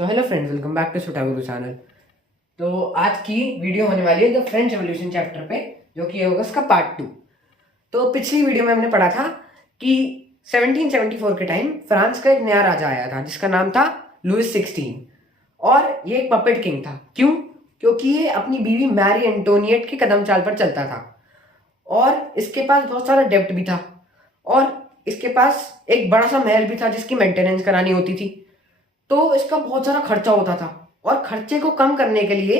So hello friends, welcome back to Chhota Guru channel. तो आज की वीडियो होने वाली है द फ्रेंच रेवोल्यूशन चैप्टर पे, जो कि होगा उसका पार्ट 2। तो पिछली वीडियो में हमने पढ़ा था कि 1774 के टाइम फ्रांस का एक नया राजा आया था जिसका नाम था लुइस 16, और ये एक पपेट किंग था। क्यों? क्योंकि ये अपनी बीवी मैरी एंटोनिएट के कदम चाल पर चलता था और इसके पास बहुत सारा डेब्ट भी था और इसके पास एक बड़ा सा महल भी था जिसकी मेंटेनेंस करानी होती थी। तो इसका बहुत सारा खर्चा होता था और खर्चे को कम करने के लिए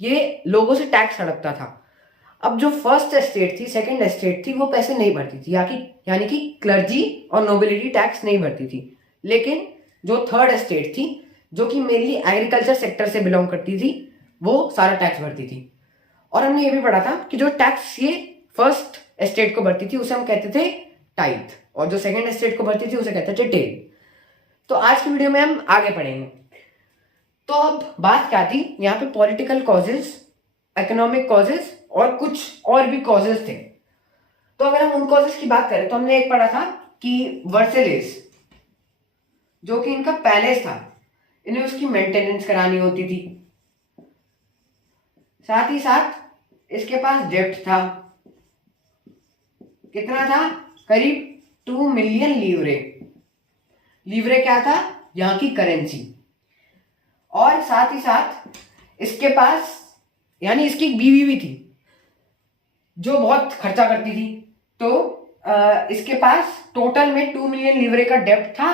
ये लोगों से टैक्स हड़पता था। अब जो फर्स्ट एस्टेट थी, सेकंड एस्टेट थी, वो पैसे नहीं भरती थी, यानी कि क्लर्जी और नोबिलिटी टैक्स नहीं भरती थी। लेकिन जो थर्ड एस्टेट थी, जो कि मेनली एग्रीकल्चर सेक्टर से बिलोंग करती थी, वो सारा टैक्स भरती थी। और हमने ये भी पढ़ा था कि जो टैक्स ये फर्स्ट एस्टेट को भरती थी उसे हम कहते थे टाइथ, और जो सेकंड एस्टेट को भरती थी उसे कहते थे टेल। तो आज की वीडियो में हम आगे पढ़ेंगे। तो अब बात क्या थी यहाँ पे? पॉलिटिकल कॉजेज, इकोनॉमिक कॉजेज और कुछ और भी कॉजेज थे। तो अगर हम उन कॉजेज की बात करें तो हमने एक पढ़ा था कि वर्सेलेस, जो कि इनका पैलेस था, इन्हें उसकी मेंटेनेंस करानी होती थी। साथ ही साथ इसके पास डेब्ट था। कितना था? करीब 2 मिलियन लीवरे। लीवरे क्या था? यहाँ की करेंसी। और साथ ही साथ इसके पास, यानी इसकी एक बीवी भी थी जो बहुत खर्चा करती थी। तो इसके पास टोटल में 2 मिलियन लीवरे का डेब्ट था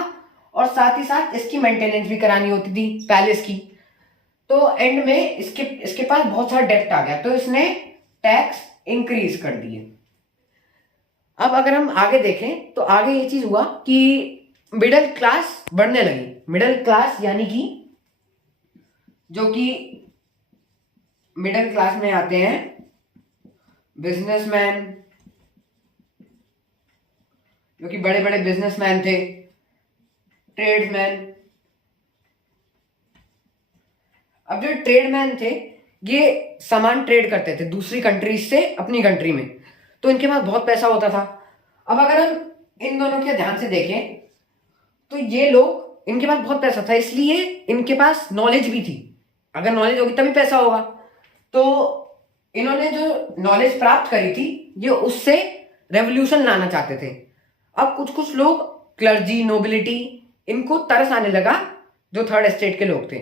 और साथ ही साथ इसकी मेंटेनेंस भी करानी होती थी पैलेस की। तो एंड में इसके पास बहुत सारा डेब्ट आ गया, तो इसने टैक्स इंक्रीज कर दिए। अब अगर हम आगे देखें तो आगे ये चीज हुआ कि मिडिल क्लास बढ़ने लगी। मिडिल क्लास यानी कि जो कि मिडिल क्लास में आते हैं बिजनेसमैन, जो कि बड़े बड़े बिजनेसमैन थे, ट्रेडमैन। अब जो ट्रेडमैन थे ये सामान ट्रेड करते थे दूसरी कंट्रीज से अपनी कंट्री में, तो इनके पास बहुत पैसा होता था। अब अगर हम इन दोनों के ध्यान से देखें तो ये लोग, इनके पास बहुत पैसा था, इसलिए इनके पास नॉलेज भी थी। अगर नॉलेज होगी तभी पैसा होगा। तो इन्होंने जो नॉलेज प्राप्त करी थी ये उससे रेवोल्यूशन लाना चाहते थे। अब कुछ कुछ लोग, क्लर्जी, नोबिलिटी, इनको तरस आने लगा जो थर्ड एस्टेट के लोग थे।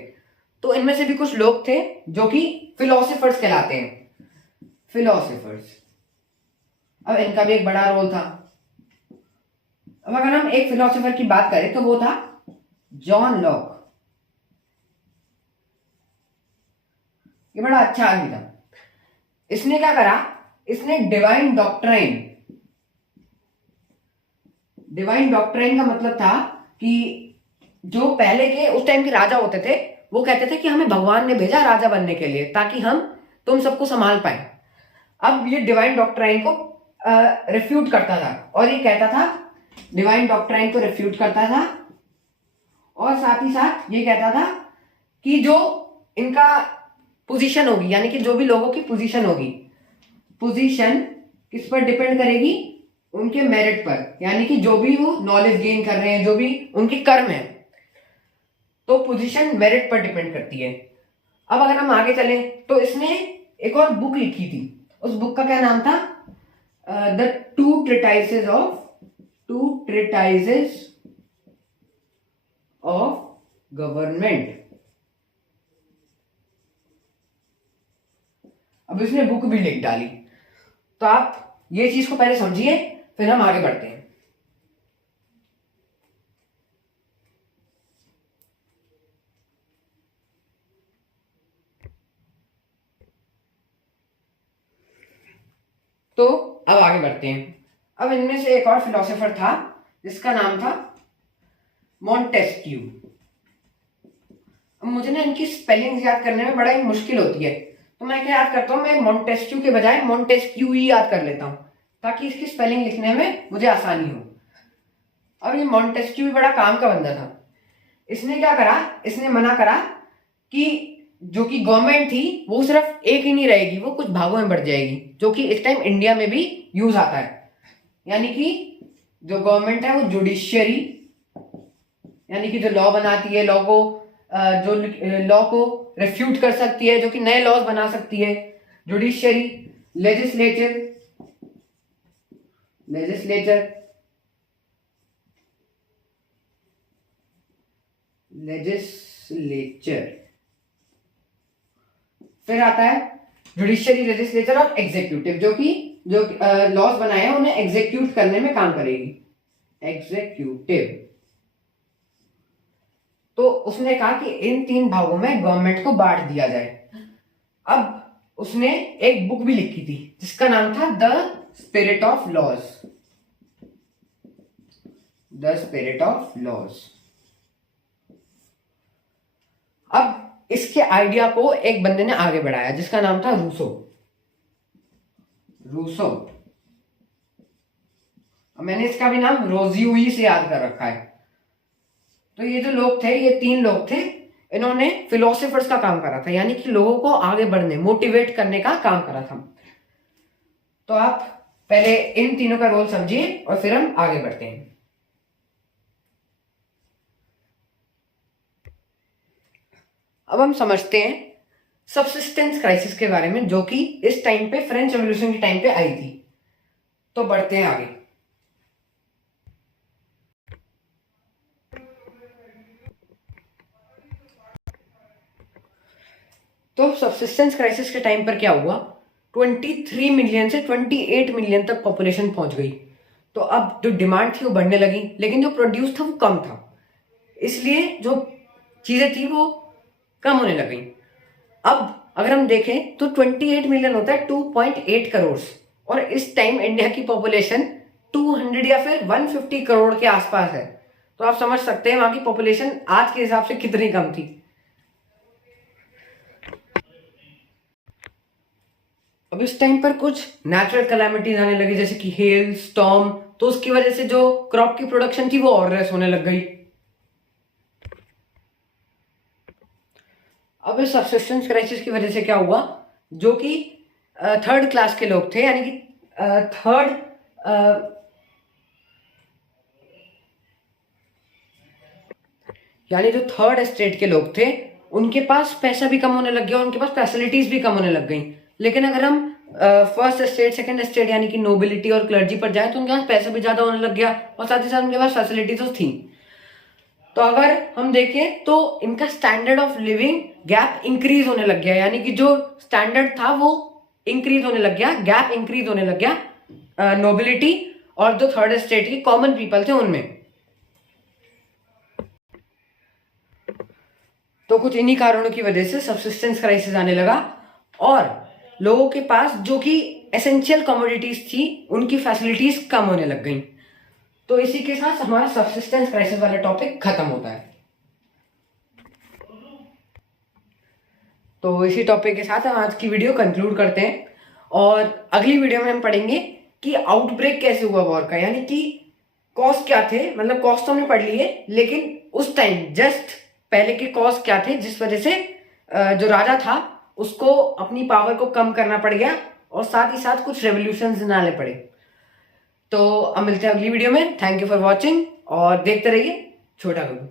तो इनमें से भी कुछ लोग थे जो कि फिलोसोफर्स कहलाते हैं, फिलोसोफर्स। अब इनका भी एक बड़ा रोल था। अब अगर हम एक फिलोसोफर की बात करें तो वो था जॉन लॉक। ये बड़ा अच्छा आदमी था। इसने क्या करा? इसने डिवाइन डॉक्ट्राइन का मतलब था कि जो पहले के उस टाइम के राजा होते थे वो कहते थे कि हमें भगवान ने भेजा राजा बनने के लिए ताकि हम तुम सबको संभाल पाए। अब ये डिवाइन डॉक्ट्राइन को रिफ्यूट करता था और ये कहता था, डिवाइन डॉक्ट्राइन को रिफ्यूट करता था और साथ ही साथ ये कहता था कि जो इनका पोजीशन होगी, यानी कि जो भी लोगों की पोजीशन होगी, पोजीशन किस पर डिपेंड करेगी? उनके मेरिट पर, यानी कि जो भी वो नॉलेज गेन कर रहे हैं, जो भी उनके कर्म है, तो पोजीशन मेरिट पर डिपेंड करती है। अब अगर हम आगे चले तो इसने एक और बुक लिखी थी। उस बुक का क्या नाम था? The two treatises of government. अब इसने बुक भी लिख डाली। तो आप ये चीज को पहले समझिए, फिर हम आगे बढ़ते हैं। तो अब आगे बढ़ते हैं। अब इनमें से एक और फिलोसोफर था जिसका नाम था मॉन्टेस्क्यू। अब मुझे ना इनकी स्पेलिंग याद करने में बड़ा ही मुश्किल होती है, तो मैं क्या याद करता हूँ, मैं मॉन्टेस्क्यू के बजाय मॉन्टेस्क्यू ही याद कर लेता हूँ ताकि इसकी स्पेलिंग लिखने में मुझे आसानी हो। अब ये मॉन्टेस्क्यू भी बड़ा काम का बंदा था। इसने क्या करा? इसने मना करा कि जो कि गवर्नमेंट थी वो सिर्फ एक ही नहीं रहेगी, वो कुछ भागों में बढ़ जाएगी, जो कि इस टाइम इंडिया में भी यूज आता है। यानी कि जो गवर्नमेंट है वो जुडिशियरी, यानी कि जो लॉ बनाती है, लॉ को जो लॉ को रिफ्यूट कर सकती है, जो कि नए लॉज बना सकती है। जुडिशियरी, लेजिस्लेचर, लेजिस्लेचर फिर आता है जुडिशियरी, लेजिस्लेचर और एग्जीक्यूटिव, जो लॉज बनाए हैं उन्हें एग्जीक्यूट करने में काम करेगी, एग्जीक्यूटिव। तो उसने कहा कि इन 3 भागों में गवर्नमेंट को बांट दिया जाए। अब उसने एक बुक भी लिखी थी जिसका नाम था the spirit of laws, the spirit of laws. अब इसके आइडिया को एक बंदे ने आगे बढ़ाया जिसका नाम था रूसो। मैंने इसका भी नाम रोजियुई से याद कर रखा है। तो ये जो लोग थे, ये 3 लोग थे, इन्होंने फिलोसोफर्स का काम करा था, यानी कि लोगों को आगे बढ़ने, मोटिवेट करने का काम करा था। तो आप पहले इन तीनों का रोल समझिए और फिर हम आगे बढ़ते हैं। अब हम समझते हैं सबसिस्टेंस क्राइसिस के बारे में, जो कि इस टाइम पे फ्रेंच रेवोल्यूशन के टाइम पे आई थी। तो बढ़ते हैं आगे। तो सबसिस्टेंस क्राइसिस के टाइम पर क्या हुआ, 23 मिलियन से 28 मिलियन तक पॉपुलेशन पहुंच गई। तो अब जो डिमांड थी वो बढ़ने लगी, लेकिन जो प्रोड्यूस था वो कम था, इसलिए जो चीजें थी वो कम होने लग गई। अब अगर हम देखें तो 28 मिलियन होता है 2.8 करोड़, और इस टाइम इंडिया की पॉपुलेशन 200 या फिर 150 करोड़ के आसपास है। तो आप समझ सकते हैं वहां की पॉपुलेशन आज के हिसाब से कितनी कम थी। अब इस टाइम पर कुछ नेचुरल कैलामिटीज आने लगी, जैसे कि हेल, स्टॉर्म। तो उसकी वजह से जो क्रॉप की प्रोडक्शन थी वो और लेस होने लग गई। अब इस सबसिस्टेंस क्राइसिस की वजह से क्या हुआ, जो कि 3rd क्लास के लोग थे, यानी कि जो 3rd एस्टेट के लोग थे, उनके पास पैसा भी कम होने लग गया, उनके पास फैसिलिटीज भी कम होने लग गई। लेकिन अगर हम 1st एस्टेट, 2nd एस्टेट यानी कि नोबिलिटी और क्लर्जी पर जाए, तो उनके पास पैसा भी ज्यादा होने लग गया और साथ ही साथ उनके पास फैसिलिटीज तो थी। तो अगर हम देखें तो इनका standard of living gap increase होने लग गया, यानी कि जो स्टैंडर्ड था वो इंक्रीज होने लग गया, गैप इंक्रीज होने लग गया नोबिलिटी और जो 3rd एस्टेट के कॉमन पीपल थे उनमें। तो कुछ इन्हीं कारणों की वजह से सबसिस्टेंस क्राइसिस आने लगा और लोगों के पास जो कि एसेंशियल कमोडिटीज थी उनकी फैसिलिटीज कम होने लग गई। तो इसी के साथ हमारा सबसिस्टेंस क्राइसिस वाला टॉपिक खत्म होता है। तो इसी टॉपिक के साथ हम आज की वीडियो कंक्लूड करते हैं और अगली वीडियो में हम पढ़ेंगे कि आउटब्रेक कैसे हुआ वॉर का, यानी कि कॉज क्या थे। मतलब कॉज तो हमने पढ़ ली है, लेकिन उस टाइम जस्ट पहले के कॉज क्या थे जिस वजह से जो राजा था उसको अपनी पावर को कम करना पड़ गया और साथ ही साथ कुछ रेवोल्यूशंस लाने पड़े। तो अब मिलते हैं अगली वीडियो में। थैंक यू फॉर वॉचिंग और देखते रहिए छोटा गुरु।